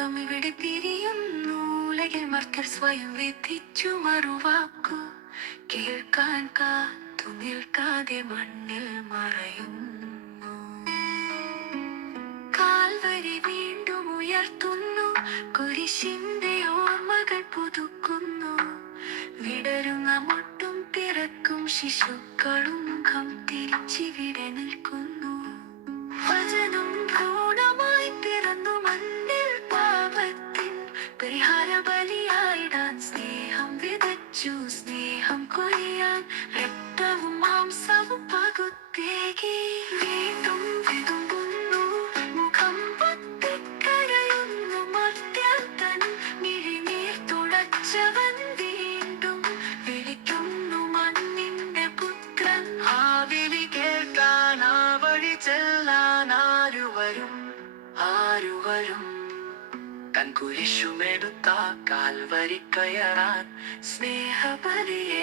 ലോകമിവിടെ പിരിയുന്നു. ഉലകിൽ മർത്യർ സ്വയം വിധിച്ചു മറുവാക്കു കേൾക്കാൻ കാത്തു നിൽക്കാതെ മണ്ണിൽ മറയുന്നു. കാൽവരി വീണ്ടും ഉയർത്തുന്നു, കുരിശിന്റെ ഓർമ്മകൾ പുതുക്കുന്നു. വിടരുന്ന മുട്ടും പിറക്കും ശിശുക്കളും മുഖം തിരിച്ചിവിടെ നിൽക്കുന്നു. വചനം ഭ്രൂണമായി പിറന്നു മണ്ണിൽ പാപത്തിൻ പരിഹാര ബലിയായിടാൻ. സ്നേഹം വിതച്ചു സ്നേഹം കൊയ്യാൻ, രക്തവും മാംസവും പകുത്തേകി. വീണ്ടും വിതുമ്പുന്നു മുഖം പൊത്തിക്കരയുന്നു മർത്യർ തൻ മിഴിനീർ തുടച്ചവൻ. വീണ്ടും വിളിക്കുന്നു മണ്ണിന്റെ പുത്രൻ. ആ വിളി കേൾക്കാൻ ആ വഴി ചെല്ലാൻ ആരുവരും, ആരുവരും? തൻ കുരിശുമെടുത്ത കാൽവരി കയറാൻ, സ്നേഹബലിയേകിടാൻ.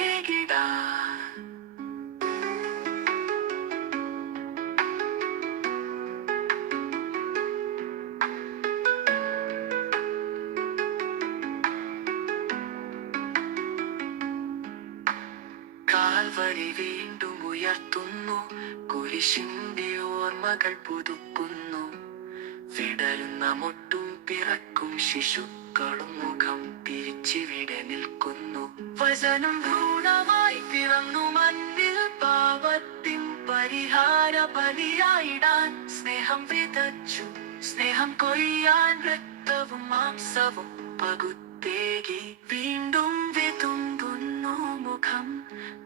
കാൽവരി വീണ്ടും ഉയർത്തുന്നു, കുരിശിന്റെ ഓർമ്മകൾ പുതുക്കുന്നു. വിടരുന്ന മുട്ടും പിറക്കും ശിശുക്കളും മുഖം തിരിച്ചിവിടെ നിൽക്കുന്നു. വചനം ഭ്രൂണമായി പിറന്നു മണ്ണിൽ പാപത്തിൻ പരിഹാര ബലിയായിടാൻ. സ്നേഹം വിതച്ചു സ്നേഹം കൊയ്യാൻ, രക്തവും മാംസവും പകുത്തേകി. വീണ്ടും വിതുമ്പുന്നു മുഖം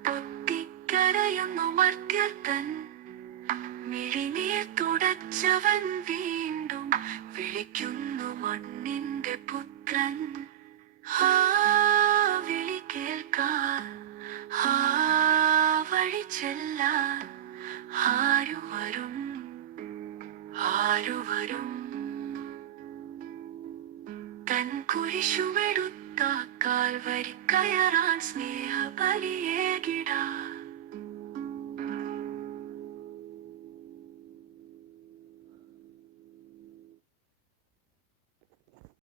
പൊത്തിക്കരയുന്നു മർത്യർ തൻ മിഴിനീർ തുടച്ചവൻ. വീണ്ടും വിളിക്കുന്നു മണ്ണിന്റെ പുത്രൻ. ആ വിളി കേൾക്കാൻ ആ വഴി ചെല്ലാൻ ആരുവരും, ആരുവരും? തൻ കുരിശുമെടുത്ത കാൽവരി കയറാൻ, സ്നേഹബലിയേകിടാൻ.